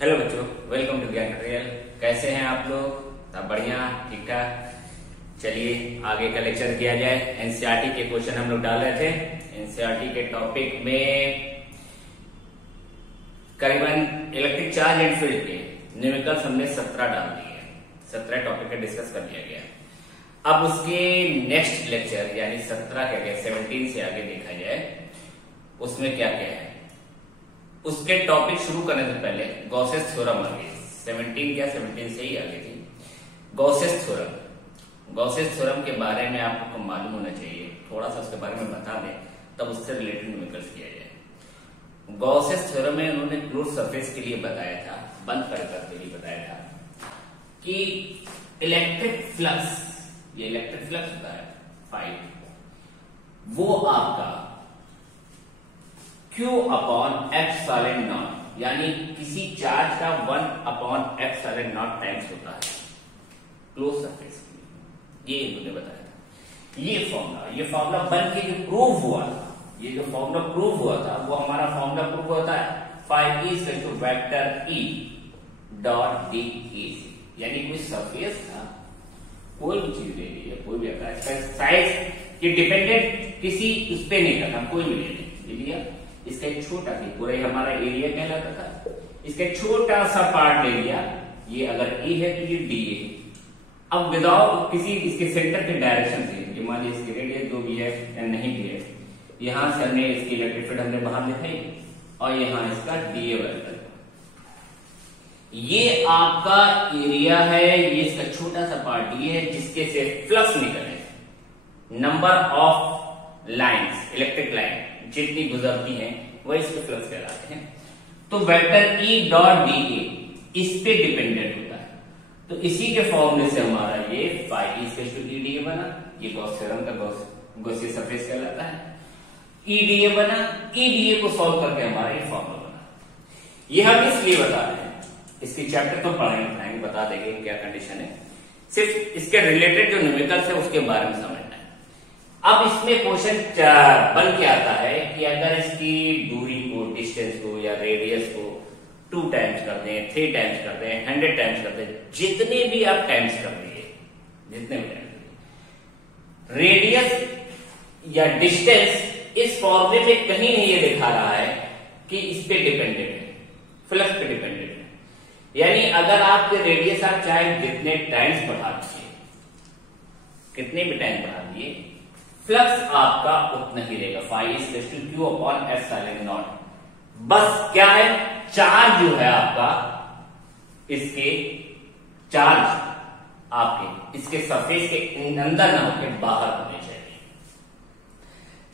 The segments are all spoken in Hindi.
हेलो बच्चों, वेलकम टू ज्ञान ट्यूटोरियल। कैसे हैं आप लोग? सब बढ़िया, ठीक ठाक। चलिए आगे का लेक्चर किया जाए। एनसीईआरटी के क्वेश्चन हम लोग डाल रहे थे। एनसीईआरटी के टॉपिक में करीबन इलेक्ट्रिक चार्ज एंड फील्ड के न्यूमेरिकल्स हमने 17 डाल दिए। 17 टॉपिक का डिस्कस कर लिया गया। अब उसके नेक्स्ट लेक्चर यानी 17 के 17 से आगे देखा जाए उसमें क्या क्या है। उसके टॉपिक शुरू करने से पहले गॉसेस थ्योरम आ गई। 17 से ही आगे थी गॉसेस थ्योरम। गॉसेस थ्योरम के बारे में आपको मालूम होना चाहिए, थोड़ा सा उसके बारे में बता दें तब उससे रिलेटेड न्यूमेरिकल्स किया जाए। गॉसेस थ्योरम में उन्होंने क्लोज सरफेस के लिए बताया था, बंद परिपथ के लिए बताया था कि इलेक्ट्रिक फ्लक्स, ये इलेक्ट्रिक फ्लक्स होता है फाई, वो आपका Q अपॉन एप्सिलॉन नॉट यानी किसी चार्ज का 1 अपॉन एप्सिलॉन नॉट टाइम्स होता है क्लोज सरफेस के लिए। ये इन्होंने बताया था। ये फॉर्मूला बन के जो प्रूव हुआ था, ये जो फॉर्मूला प्रूव हुआ था वो हमारा फॉर्मूला प्रूव होता है phi is equal to vector E dot D A C. यानी कोई सरफेस था, कोई भी चीज ले लीजिए, कोई भी आकार, इसका साइज ये डिपेंडेंट किसी उस पे नहीं करना, कोई भी ले लिया। इसका एक छोटा सा पूरा हमारा एरिया कहलाता था, इसका छोटा सा पार्ट ले लिया। ये अगर ए है तो ये डी है। अब विदाउट किसी इसके सेंटर के डायरेक्शन से, ये मान लीजिए इसकी रेडियस जो भी है या नहीं भी है, यहां से हमने इसकी इलेक्ट्रिक फील्ड हमने बाहर दिखाई और यहां इसका डी ए वेक्टर। ये आपका एरिया है, ये इसका छोटा सा पार्ट डी है जिसके से फ्लक्स निकले। Number of lines, electric line जितनी गुजरती हैं वह इसके फ्लक्स कहलाते हैं। तो वेक्टर ई डॉट डी ए इस पे डिपेंडेंट होता है। तो इसी के फॉर्मूले से हमारा ये phi is equal to E D A बना। ये गॉस थ्योरम का गॉसियन सरफेस कहलाता है। ई डी ए बना, ई डी ए को सॉल्व करके हमारा ये फॉर्मूला बना। ये हम इसलिए बता रहे हैं, इसकी चैप्टर तो पढ़ाएंगे, बता देंगे क्या कंडीशन है, सिर्फ इसके रिलेटेड जो न्यूमेरिकल्स है उसके बारे में समझना है। अब इसमें क्वेश्चन बन के आता है कि अगर इसकी दूरी को, डिस्टेंस को या रेडियस को 2 टाइम्स कर दें, 3 टाइम्स कर दें, 100 टाइम्स कर दें, जितने भी आप टाइम्स कर दिए, जितने भी टाइम्स, रेडियस या डिस्टेंस इस फॉर्मूले में कहीं नहीं ये दिखा रहा है कि इस पे डिपेंडेंट है, फ्लक्स पे डिपेंडेंट है। यानी अगर आपके रेडियस आप चाहे जितने टाइम्स बढ़ा दीजिए, कितने भी टाइम बढ़ा दिए, फ्लक्स आपका उतना ही रहेगा। Phi is equal to Q upon epsilon nought. बस क्या है, चार्ज जो है आपका, इसके चार्ज आपके इसके सरफेस के अंदर ना होकर बाहर होने चाहिए।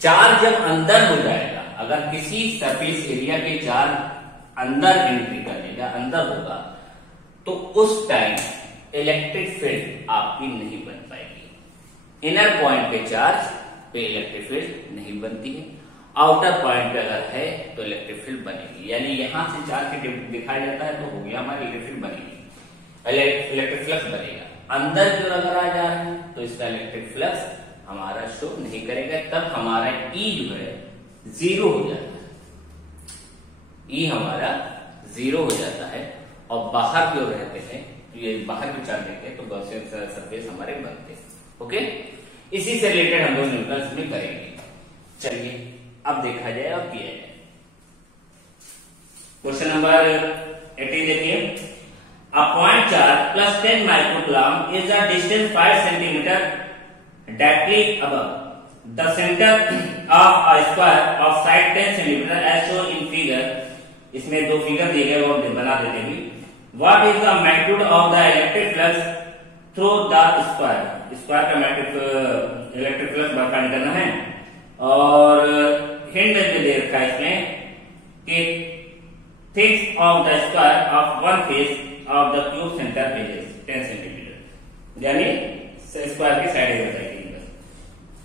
चार्ज जब अंदर हो जाएगा, अगर किसी सरफेस एरिया के चार्ज अंदर एंट्री करेगा, अंदर होगा, तो उस टाइम इलेक्ट्रिक फील्ड आपकी नहीं बन पाएगी। इनर पॉइंट पे चार्ज पे इलेक्ट्रिक फील्ड नहीं बनती है, आउटर पॉइंट पे अगर है तो इलेक्ट्रिक फील्ड बनेगी। यानी यहां से चार्ज दिखाया जाता है तो हो गया हमारी इलेक्ट्रिक फील्ड बनेगी, इलेक्ट्रिक फ्लक्स बनेगा। अंदर जो अगर आ जा रहा है तो इसका इलेक्ट्रिक फ्लक्स हमारा शो नहीं करेगा, तब हमारा ई जो है 0 हो जाता है। ई हमारा 0 हो जाता है और बाहर जो रहते हैं, ये बाहर भी चार्ज देते हैं तो गॉसियन सरफेस हमारे बनते हैं। ओके, इसी से रिलेटेड हम लोग न्यूमेरिकल्स में करेंगे। चलिए अब देखा जाए, अब किया जाए। क्वेश्चन नंबर 18 देखिए। A point charge plus 10 microcoulomb is a distance 5 centimetre directly above the centre of a square of side 10 centimetre as shown in figure. इसमें 2 फिगर दिए गए वो बना देते हैं। What is the magnitude of the electric flux through the square. Square का इलेक्ट्रिक फ्लक्स बाहर निकलना है और हिंट में दे रखा है इसमें कि thickness of the square of one face of the cube centre is 10 centimetre. यानी स्क्वायर की साइड बताएगी।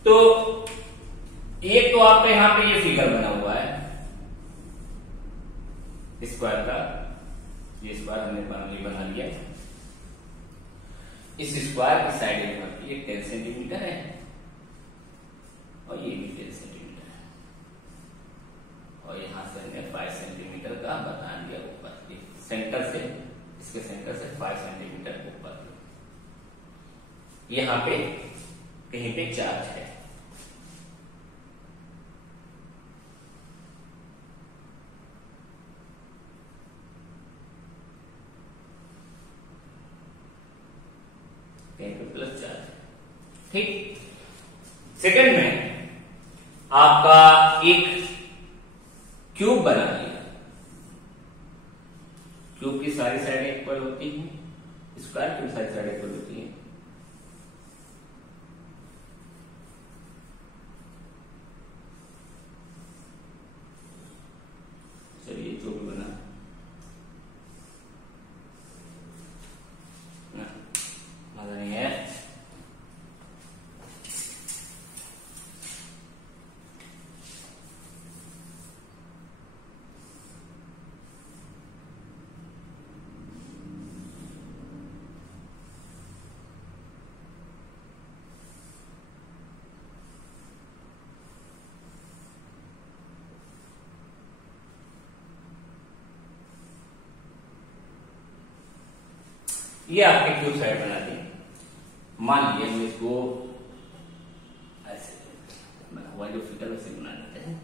तो एक तो आपका यहां पे ये फिगर बना हुआ है स्क्वायर का, ये स्क्वायर हमने बना लिया। इस स्क्वायर की साइड ये 10 सेंटीमीटर है और ये भी 10 सेंटीमीटर है और यहां से हमने 5 सेंटीमीटर का बता दिया ऊपर सेंटर से, इसके सेंटर से 5 सेंटीमीटर ऊपर। यहां पे कहीं पे चार्ज है। कहीं पे प्लस चार्ज है, ठीक। सेकंड में आपका एक क्यूब बना लिया। क्यूब की सारी साइडें इक्वल होती हैं, स्क्वायर की सारी साइडें इक्वल होती हैं। चलिए जो भी बना मजा नहीं है। ये आपके क्यूब साइड बना दी। मान लीजिए हम इसको ऐसे बना हुआ जो फिगर वैसे बना देते हैं,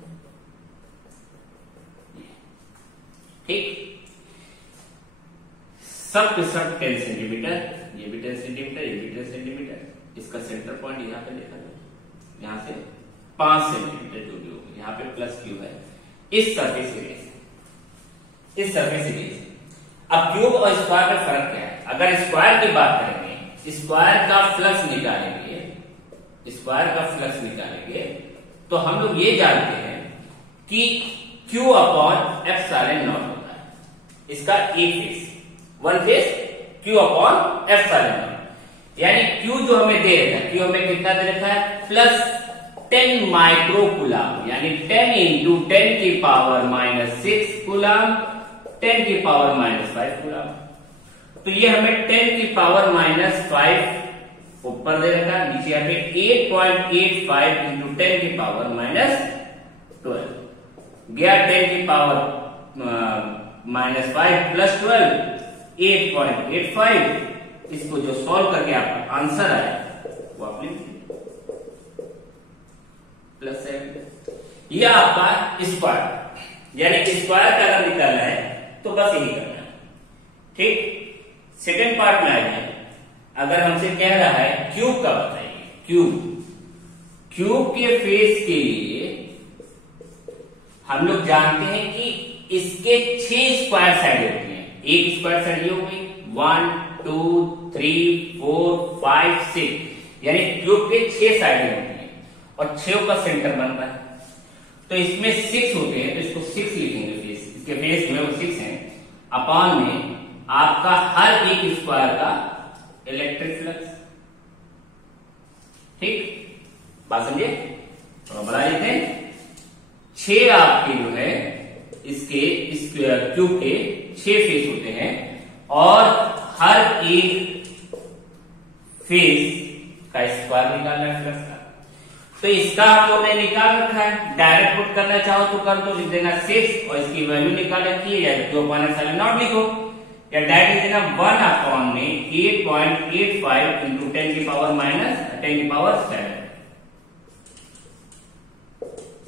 ठीक। सब के सब 10 सेंटीमीटर, ये भी 10 सेंटीमीटर, ये भी 10 सेंटीमीटर। इसका सेंटर पॉइंट यहाँ पे देखा जाए, यहाँ से 5 सेंटीमीटर जो भी होगा, यहाँ पे प्लस क्यू है। इस सरफेस एरिया, इस सरफेस एरिया। अब क्यूब और स्क्वायर का फर्क क्या है? अगर स्क्वायर की बात करेंगे, स्क्वायर का फ्लक्स निकालेंगे, स्क्वायर का फ्लक्स निकालेंगे तो हम लोग ये जानते हैं कि Q अपॉन एप्सिलॉन नॉट होता है। इसका एक face, one face Q upon epsilon not. यानी Q जो हमें दे रखा है, Q हमें कितना दे रखा है? प्लस 10 माइक्रो कूलम, यानी 10 इंटू 10 की पावर -6 कूलम, 10 की पावर -5 कूलम। तो ये हमें 10 की पावर -5 ऊपर दे रखा है, नीचे यहाँ पे 8.85 इंटू 10 की पावर -12 गया। 10 की पावर -5 प्लस 12 8.85। इसको जो सॉल्व करके आपका आंसर आया वो आप लिख +7। ये आपका स्क्वायर, यानी स्क्वायर का अगर निकालना है तो बस यही करना है, ठीक। सेकेंड पार्ट में आ जाए। अगर हमसे कह रहा है क्यूब का बताइए, क्यूब के फेस के लिए हम लोग जानते हैं कि इसके 6 स्क्वायर साइड होती हैं। एक स्क्वायर साइड ये हो गई 1 2 3 4 5 6, यानी क्यूब के 6 साइडें होती हैं और 6 का सेंटर बनता है। तो इसमें 6 होते हैं, तो इसको 6 लिखेंगे फेस, इसके फेस में वो 6 हैं। अपॉन में आपका हर एक स्क्वायर का इलेक्ट्रिक फ्लक्स, ठीक। बात समझे? तो बढ़ा लेते हैं। 6 आपके जो है इसके इस क्यूब के 6 फेस होते हैं और हर एक फेस का स्क्वायर निकालना है फ्लक्स का। तो इसका हम लोग ने निकाल रखा है, डायरेक्ट पुट करना चाहो तो कर दो, लिख देना 6 और इसकी वैल्यू निकाल रखी है, या Q अपॉन एप्सिलॉन नॉट लिखो, या डायरेक्ट लिख देना 1 अपॉन में 8.85 इंटू 10 की पावर -7,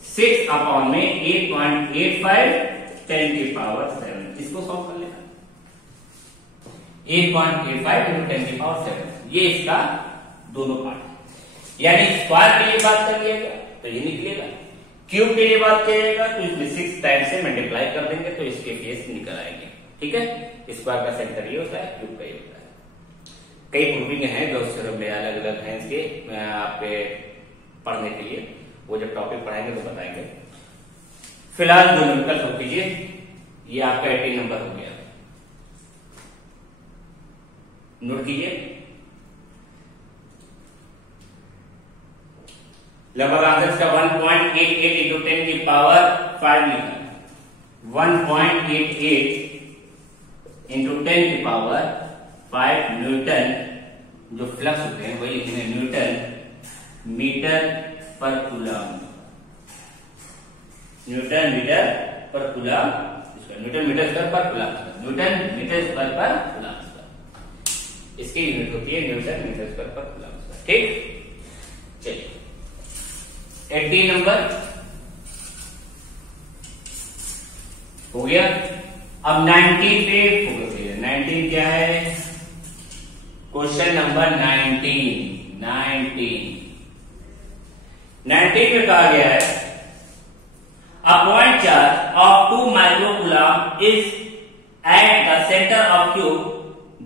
6 अपॉन में 8.85 10 की पावर 7। इसको सॉल्व कर लेना, 8.85 इंटू 10 की पावर 7। ये इसका दोनों पार्ट, यानी स्क्वायर के लिए बात करिएगा तो ये निकलेगा, क्यूब के लिए बात करिएगा तो इसमें 6 टाइम से मल्टीप्लाई कर देंगे तो इसके फेस निकल आएंगे, ठीक है। स्क्वायर का सेंटर ये होता है, क्यूब का ये होता है। कई प्रूविंग है जो सिर्फ में अलग अलग है इसके आपके पढ़ने के लिए, वो जब टॉपिक पढ़ाएंगे तो बताएंगे। फिलहाल जो न्यूमेरिकल हो कीजिए, ये आपका 18 नंबर हो गया, नोट कीजिए। लगभग आंसर इसका 1.88 इंटू 10 की पावर 5 लिखा, 1.88 इंटू 10 की पावर 5 न्यूटन जो फ्लक्स होते हैं वही लिखेंगे, न्यूटन मीटर पर कूलम, न्यूटन मीटर पर कूलम इसका न्यूटन मीटर स्क्वायर पर coulomb square, newton metre square पर कूलम स्क्वायर, इसकी यूनिट होती है न्यूटन मीटर स्क्वायर पर कूलम स्क्वायर। ठीक, चलिए 80 नंबर हो गया। अब 19 पे फोकस है। 19 क्या है? क्वेश्चन नंबर 19 में कहा गया है a point charge of 2 microcoulomb is at the center of cube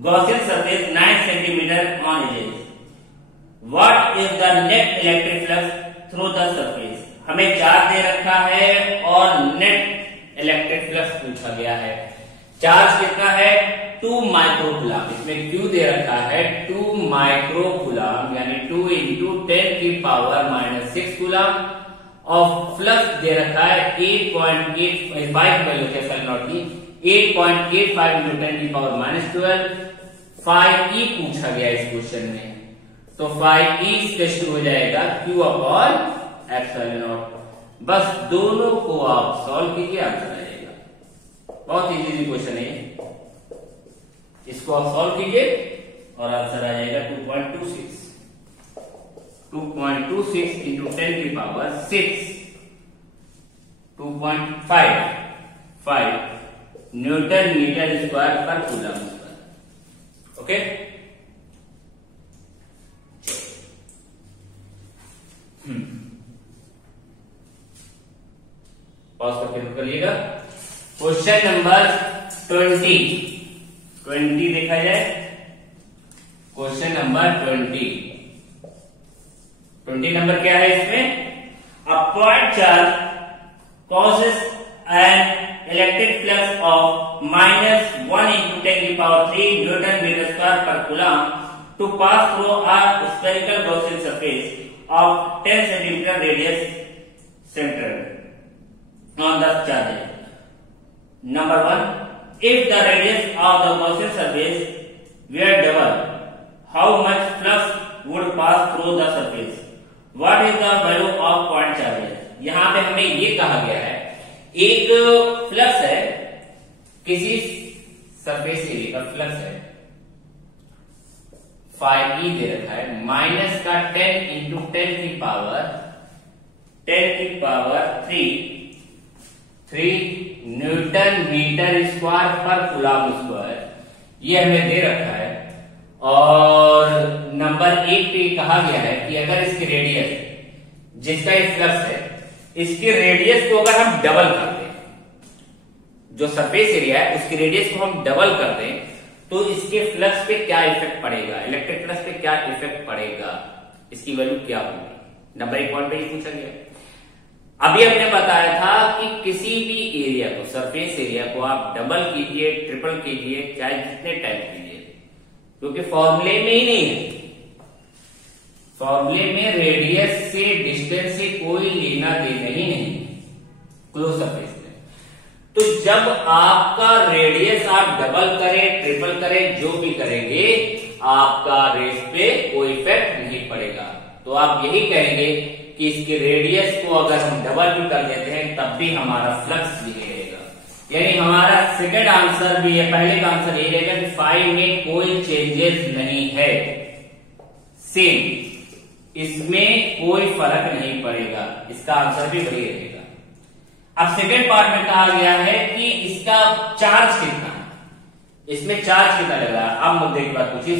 Gaussian surface 9 cm on edge. What is the net electric flux through the surface? हमें चार्ज दे रखा है और नेट इलेक्ट्रिक फ्लक्स पूछा गया है। चार्ज कितना है? 2 माइक्रोकूलम। इसमें क्यू दे रखा है 2 माइक्रोकूलम, यानी 2 इंटू 10⁻⁻6 कूलम, और फ्लक्स दे रखा है 8.85 वैल्यू के सेल नॉट की 8.85 इंटू 10⁻12। 5e पूछा गया इस क्वेश्चन में, तो 5e से शुरू हो जाएगा Q अपॉन एप्सिलॉन नॉट। बस दोनों को आप सॉल्व कीजिए, आंसर आ जाएगा। बहुत इजी क्वेश्चन है, इसको आप सॉल्व कीजिए और आंसर आ जाएगा 2.26 इंटू 10⁻6 2.55 न्यूटन मीटर स्क्वायर पर कूलम स्क्वायर। ओके, पॉज करके नोट करिएगा। क्वेश्चन नंबर 20 देखा जाए। क्वेश्चन नंबर 20 नंबर क्या है इसमें? A point charge causes an electric flux of -1 into 10⁻³ Newton meter square per coulomb to pass through a spherical Gaussian surface of 10 cm radius centered on the charge. Number 1, if the radius of the Gaussian surface were double, how much flux would pass through the surface? What is the value of point charge? यहां पे हमें ये कहा गया है, एक फ्लक्स है, किसी सरफेस एरिया का फ्लक्स है, 5e दे रखा है, माइनस का 10 इंटू 10⁻³ न्यूटन मीटर स्क्वायर पर कूलम स्क्वायर, ये हमें दे रखा है। और नंबर 1 पे कहा गया है कि अगर इसकी रेडियस, जिसका ये फ्लक्स है, इसके रेडियस को अगर हम डबल कर दें, जो सरफेस एरिया है उसकी रेडियस को हम डबल कर दें, तो इसके फ्लक्स पे क्या इफेक्ट पड़ेगा, इलेक्ट्रिक फ्लक्स पे क्या इफेक्ट पड़ेगा, इसकी वैल्यू क्या होगी। नंबर 1 पॉइंट पे ही पूछा गया। अभी हमने बताया था कि किसी भी एरिया को, सरफेस एरिया को आप डबल कीजिए, ट्रिपल कीजिए, चाहे जितने टाइम कीजिए, क्योंकि फॉर्मूले में ही नहीं है, फॉर्मूले में रेडियस से, डिस्टेंस से कोई लेना देना ही नहीं क्लोज सरफेस में। तो जब आपका रेडियस आप डबल करें, ट्रिपल करें, जो भी करेंगे, आपका रेस पे कोई इफेक्ट नहीं पड़ेगा। तो आप यही कहेंगे कि इसके रेडियस को अगर हम डबल भी कर देते हैं तब भी हमारा फ्लक्स भी रहेगा। यानी हमारा सेकंड आंसर भी है, पहले का आंसर ये रहेगा कि 5 में कोई चेंजेस नहीं है, सेम, इसमें कोई फर्क नहीं पड़ेगा, इसका आंसर भी वही रहेगा। अब सेकंड पार्ट में कहा गया है कि इसका चार्ज कितना है, इसमें चार्ज कितना लग रहा है। अब मुद्दे की बात पूछी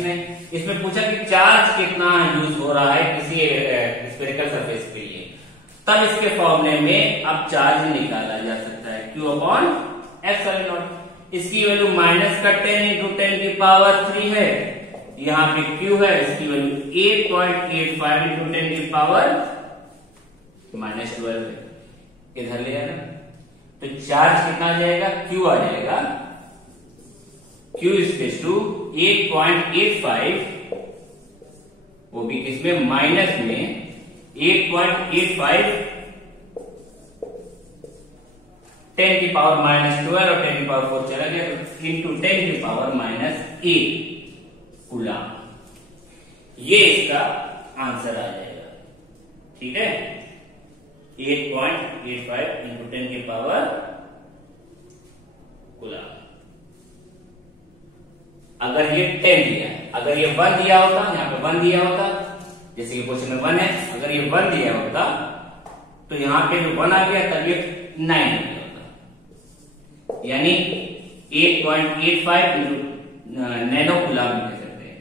इसमें पूछा कि चार्ज कितना यूज हो रहा है किसी स्फेरिकल सरफेस के लिए, तब इसके फॉर्मूले में अब चार्ज निकाला जा सकता है Q अपॉन एप्सिलॉन नॉट। इसकी वैल्यू माइनस का 10 इंटू 10⁻³ है, यहाँ पे Q है, इसकी वैल्यू 8.85 इंटू 10⁻12 है, इधर ले आना, तो चार्ज कितना आ जाएगा, Q आ जाएगा, Q इज टू 8.85, वो भी किसमें, माइनस में 8.85 10⁻⁻12 और 10⁻4 चला गया, तो इंटू 10⁻⁻8 कूलम, ये इसका आंसर आ जाएगा। ठीक है, 8.85 इंटू 10⁻⁻8 कूलम। अगर ये 10 दिया है, अगर ये 1 दिया होता, यहाँ पे 1 दिया होता, जैसे कि क्वेश्चन में 1 है, अगर ये 1 दिया होता तो यहाँ पे जो 1 आ गया तब ये 9 हो गया होता, यानी 8.85 नैनो कूलम लिख सकते हैं।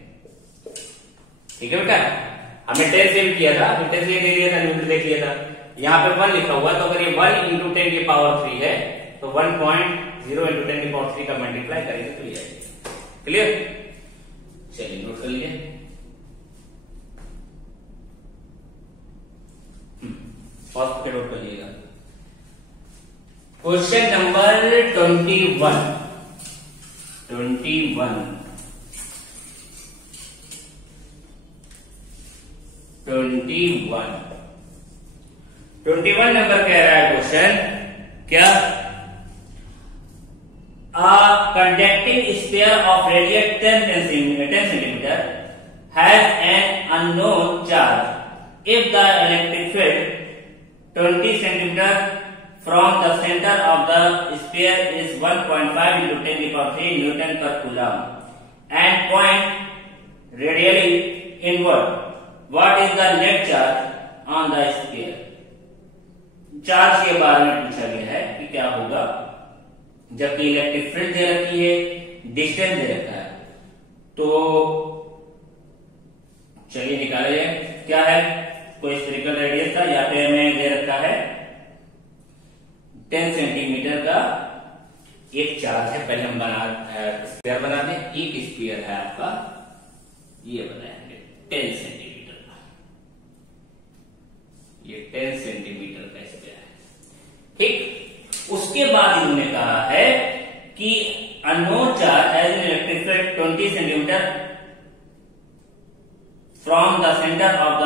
ठीक है बेटा, हमने 10 से भी किया था, 10 से दे दिया था, न्यूटन देख लिया था। यहाँ पे 1 लिखा हुआ, तो अगर ये 1 इंटू 10 की पावर 3 है तो 1.0 इंटू 10 की पावर 3 का मल्टीप्लाई करेंगे तो ये आएगा। क्लियर? चलिए नोट कर लीजिए। फर्स्ट के नोट कर लीजिएगा। क्वेश्चन नंबर 21 नंबर कह रहा है क्वेश्चन क्या, a conducting sphere of radius 10 centimeter has an unknown charge if the electric field 20 centimeter from the center of the sphere is 1.5 into 10 to the power 3 Newton per coulomb and point radially inward. What is the net charge on the sphere? Charge के बारे में पूछा गया है कि क्या होगा जबकि इलेक्ट्रिक फील्ड दे रखी है, डिस्टेंस दे रखा है। तो चलिए निकाला जाए क्या है। कोई स्फेरिकल रेडियस था, यहाँ पे हमें दे रखा है 10 सेंटीमीटर का एक चार्ज है। पहले हम स्फीयर बना दें। एक स्फीयर है आपका, ये बनाएंगे 10 सेंटीमीटर का, ये 10 सेंटीमीटर का स्फीयर है। ठीक, उसके बाद इन्होंने कहा है कि unknown charge as an electric field 20 centimetre from the centre of the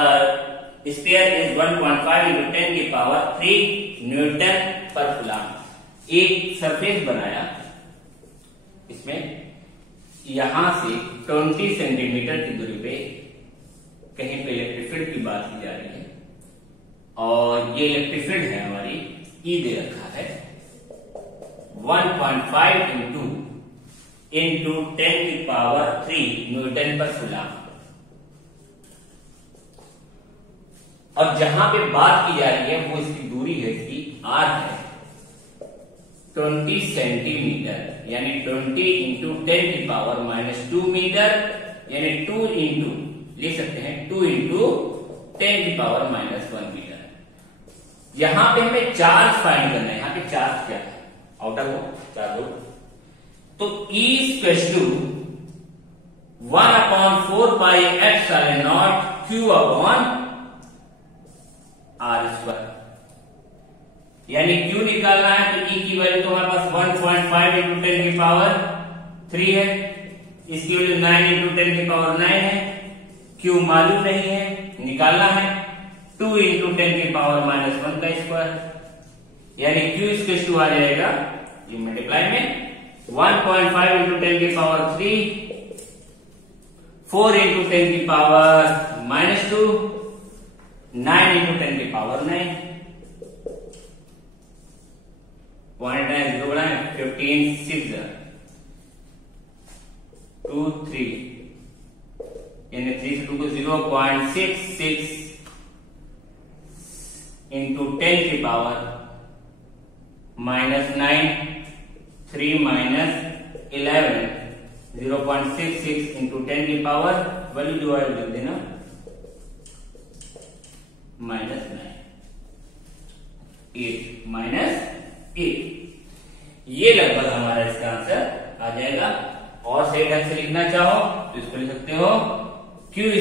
sphere is 1.5 into 10 की पावर 3 न्यूटन पर कूलम्ब। एक सरफेस बनाया, इसमें यहां से 20 सेंटीमीटर की दूरी पे कहीं पे इलेक्ट्रिक फील्ड की बात की जा रही है और ये इलेक्ट्रिक फील्ड है हमारी, ई दे रखा है 1.5 into 10 की पावर 3 न्यूटन पर कूलम्ब। और जहां पे बात की जा रही है वो इसकी दूरी है, इसकी आर है 20 सेंटीमीटर, यानी 20 इंटू 10 की पावर -2 मीटर, यानी 2 इंटू लिख सकते हैं 2 इंटू 10 की पावर -1 मीटर। यहां पे हमें चार्ज फाइंड करना है। यहां पे चार्ज क्या है, आउटर हो चार्ज हो, तो E = 1/4 pi epsilon not Q upon R²। यानी Q निकालना है तो E की वैल्यू तो हमारे पास 1.5 इंटू 10 की पावर 3 है, इसकी वैल्यू 9 इंटू 10 की पावर 9 है। Q मालूम नहीं है, निकालना है 2 इंटू 10 की पावर -1 का स्क्वायर, यानी Q = आ जाएगा ये मल्टीप्लाई में 1.5 इंटू 10 की पावर 3, 4 इंटू 10 की पावर -2, 9 इंटू 10 की पावर 9, 0.9 बढ़ाएं 15 6 2 3, यानी 3 से 2 को 0.66 इंटू 10 की पावर -9, 3 - 11, 0.66 इंटू 10 की पावर वैल्यू डिवाइड कर देना -9, 8 ये लगभग हमारा इसका आंसर आ जाएगा। और सही ढंग से लिखना चाहो तो इसको लिख सकते हो Q =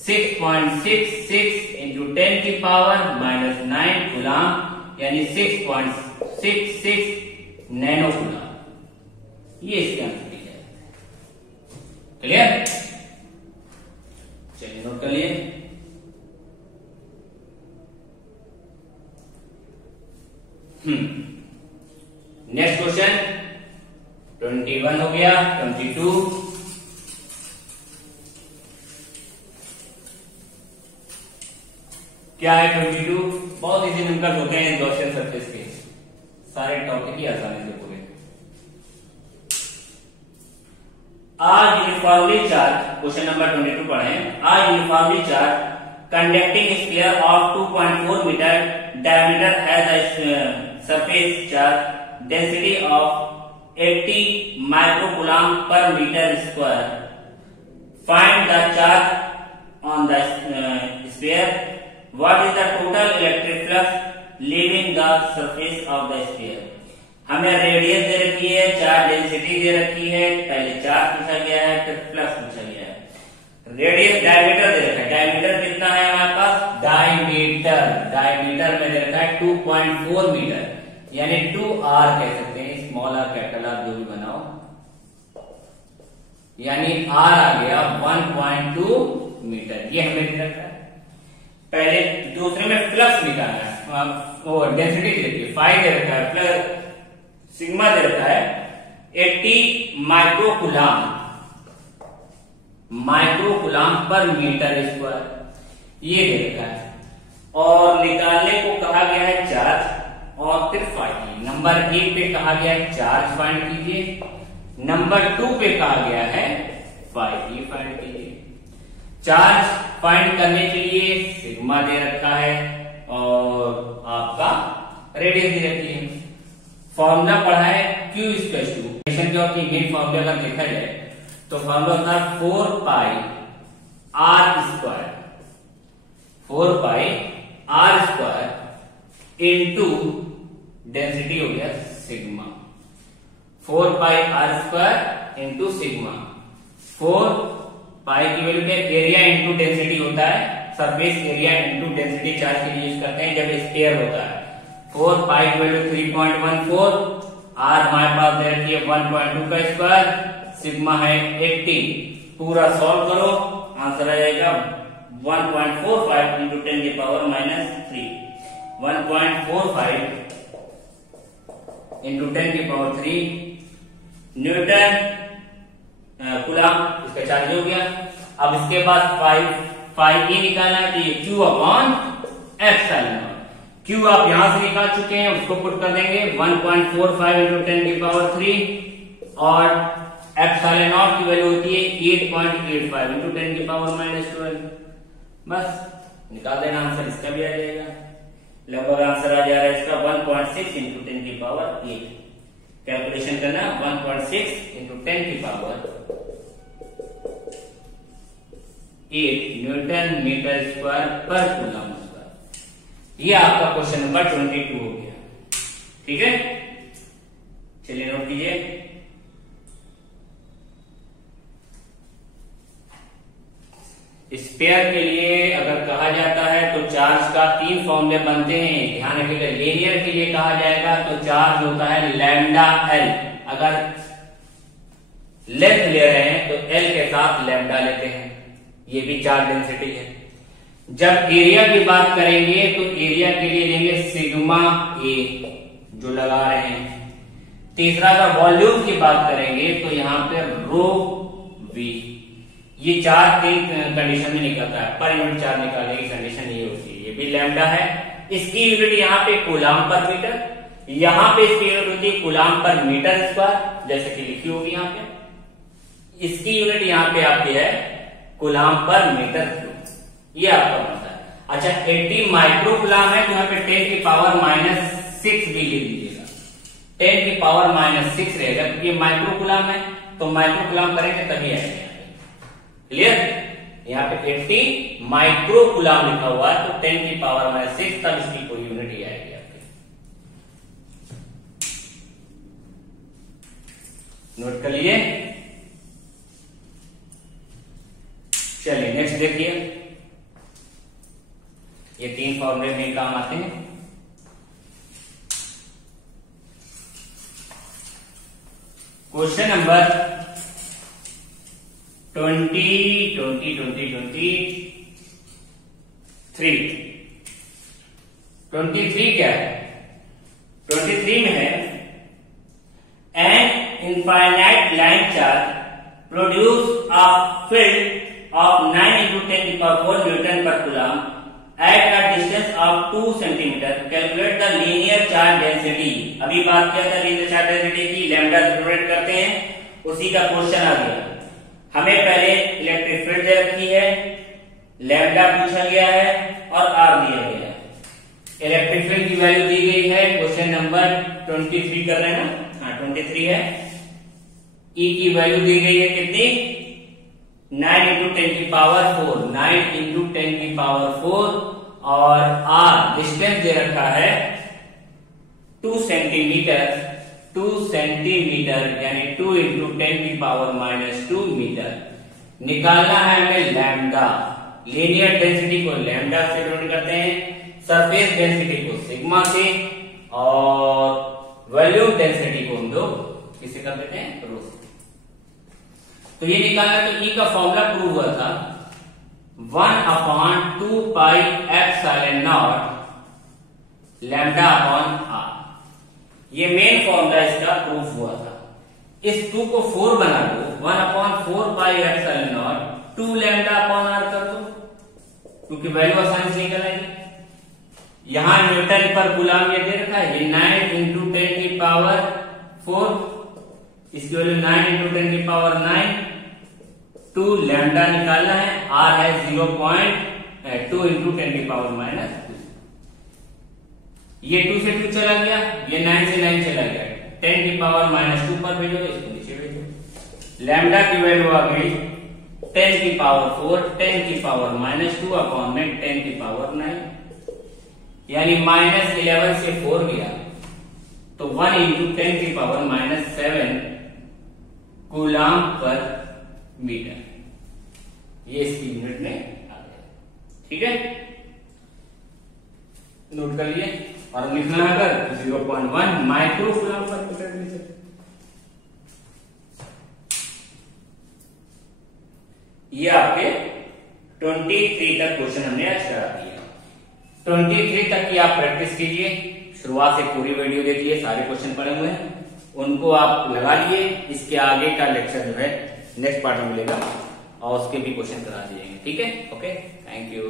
6.66 इंटू 10 की पावर -9 कूलम्ब, यानी 6.66 नैनो कूलम्ब। ये इसके आंसर की जाए। क्लियर? चलिए नोट कर लिए। नेक्स्ट क्वेश्चन 21 हो गया। 22 क्या है? 22 बहुत इजी नंबर होते हैं गॉसियन सरफेस के। सारे टॉपिक ही आसानी से पूरे। A uniformly charge, question number 22 पढ़ें। A uniformly charge conducting sphere of 2.4 metre diameter has a surface charge density of 80 microcoulomb per meter square. Find the charge on the sphere. What is the total electric flux leaving the surface of the sphere? हमें रेडियस दे रखी है, चार्ज डेंसिटी दे रखी है, पहले चार्ज पूछा गया है, फिर फ्लक्स पूछा गया है। रेडियस डायमीटर दे रखा है, डायमीटर कितना है हमारे पास, डायमीटर में दे रखा है 2.4 मीटर, यानी 2r कह सकते हैं, स्मॉल आर कैपिटल आर जो भी बनाओ, यानी r आ गया 1.2 मीटर, ये हमें दे रखा है। पहले दूसरे में फ्लक्स निकालना है, वो डेंसिटी दे रखी है, फाई दे रखा है, प्लस सिग्मा दे रखा है 80 माइक्रोकुलाम पर मीटर स्क्वायर, ये दे रखा है। और निकालने को कहा गया है चार्ज और फिर फाइंड। नंबर 1 पे कहा गया है चार्ज फाइंड कीजिए, नंबर 2 पे कहा गया है फाइंड कीजिए। चार्ज फाइंड करने के लिए सिग्मा दे रखा है और आपका रेडियस दे रखी है। फॉर्मूला पढ़ा है Q इक्वल्स टू, क्या होती है मेन फॉर्मूला अगर देखा जाए तो फॉर्मूला होता है 4 पाई r स्क्वायर इंटू डेंसिटी हो गया सिग्मा, 4 पाई r स्क्वायर इंटू सिग्मा। 4 पाई की वैल्यू क्या, एरिया इंटू डेंसिटी होता है, surface area into density charge के लिए यूज करते हैं जब स्फीयर होता है। 4 पाई की वैल्यू 3.14, r हमारे पास दे रखी है 1.2 का स्क्वायर, सिग्मा है 80। पूरा सॉल्व करो, आंसर आ जाएगा 1.45 इंटू 10 की पावर -3, 1.45 इंटू 10 की पावर 3 न्यूटन कूलम, इसका चार्ज हो गया। अब इसके बाद 5 e निकालना है, तो ये Q अपॉन एप्सिलॉन। Q आप यहां से निकाल चुके हैं, उसको पुट कर देंगे 1.45 इंटू 10 की पावर 3 और एप्सिलॉन नॉट की वैल्यू होती है 8.85 इंटू 10 की पावर -12। बस निकाल देना, आंसर इसका भी आ जाएगा। लगभग आंसर आ जा रहा है इसका 1.6 इंटू 10 की पावर 8। कैलकुलेशन करना 1.6 इंटू 10 की पावर 8 न्यूटन मीटर स्क्वायर पर कूलम स्क्वायर। ये आपका क्वेश्चन नंबर 22 हो गया। ठीक है, चलिए नोट कीजिए। स्पेयर के लिए अगर कहा जाता है तो चार्ज का 3 फॉर्मूले बनते हैं, ध्यान रखिएगा। लीनियर के लिए कहा जाएगा तो चार्ज होता है लैम्डा एल, अगर लेंथ ले रहे हैं तो एल के साथ लैम्डा लेते हैं, ये भी चार्ज डेंसिटी है। जब एरिया की बात करेंगे तो एरिया के लिए लेंगे सिग्मा ए जो लगा रहे हैं। तीसरा अगर वॉल्यूम की बात करेंगे तो यहां पे रो वी, ये चार्ज 3 कंडीशन में निकलता है, पर यूनिट चार्ज निकालने की कंडीशन ये होती है। ये भी लैम्डा है, इसकी यूनिट यहाँ पे कूलम पर मीटर, यहाँ पे इसकी यूनिट होती है कूलम पर मीटर स्क्वायर, जैसे कि लिखी होगी यहाँ पे। इसकी यूनिट यहाँ पे आपकी है कूलम पर मीटर क्यूब, ये आपका बनता है। अच्छा 80 माइक्रो कूलम है तो यहाँ पे 10 की पावर -6 भी ले लीजिएगा, 10 की पावर -6 रहेगा क्योंकि ये माइक्रो कूलम है, तो माइक्रो कूलम करेंगे तभी आएगा। क्लियर, यहाँ पे 80 माइक्रो कूलम लिखा हुआ है तो 10 की पावर -6, तब इसकी कोई यूनिट ही आएगी आपकी। नोट कर लिए। चलिए नेक्स्ट देखिए, ये 3 फॉर्मूले में काम आते हैं। क्वेश्चन नंबर 23 क्या है? 23 में है an infinite line charge produce a field of 9 into 10 to the power 4 Newton per coulomb at a distance of 2 centimetre calculate the linear charge density. अभी बात किया था लीनियर चार्ज डेंसिटी की, लैम्डा से कैलकुलेट करते हैं, उसी का क्वेश्चन आ गया। हमें पहले इलेक्ट्रिक फील्ड दे रखी है, लैम्डा पूछा गया है और आर दिया गया है। इलेक्ट्रिक फील्ड की वैल्यू दी गई है, क्वेश्चन नंबर 23 कर रहे हैं ना, हाँ 23 है। ई की वैल्यू दी गई है कितनी, 9 × 10⁴, 9 × 10⁴, और आर डिस्टेंस दे रखा है 2 सेंटीमीटर, 2 सेंटीमीटर यानी 2 × 10⁻² मीटर। निकालना है हमें लैम्डा। लीनियर डेंसिटी को लैम्डा से डिनोट करते हैं, सरफेस डेंसिटी को सिग्मा से, और वॉल्यूम डेंसिटी को हम लोग किसे कर देते हैं, रो से। तो ये निकालना, तो ई का फॉर्मूला प्रूव हुआ था 1/2 पाई ε0 लैम्डा अपॉन आर। ये मेन फॉर्मूला इसका प्रूफ हुआ था। इस 2 को 4 बना दो, 1/4 पाई ε0 2 लैम्डा अपॉन आर कर दो, क्योंकि वैल्यू आसानी से निकल आएगी। यहां न्यूटन पर कूलम ये दे रखा है, ये 9 × 10⁴, इसकी वैल्यू 9 × 10⁹, 2 लैम्डा निकालना है, आर है 0.2 × 10⁻²। ये 2 से 2 चला गया, ये 9 से 9 चला गया, 10⁻² पर भेजो, इसको नीचे भेजो। लैम्डा की वैल्यू आ गई 10⁴, 10⁻² अपॉन में 10⁹, यानी -11 से 4 गया, तो 1 × 10⁻⁷ कूलम पर मीटर। ये इसकी यूनिट में आ गया, ठीक है, नोट कर लिए। और लिखना है अगर 0.1 माइक्रो कूलम पर मीटर। ये आपके 23 तक क्वेश्चन हमने आज करा दिया। 23 तक की आप प्रैक्टिस कीजिए, शुरुआत से पूरी वीडियो देखिए, सारे क्वेश्चन पड़े हुए हैं, उनको आप लगा लिए। इसके आगे का लेक्चर जो है नेक्स्ट पार्ट में मिलेगा, और उसके भी क्वेश्चन करा दिए जाएंगे, ठीक है। Okay, thank you.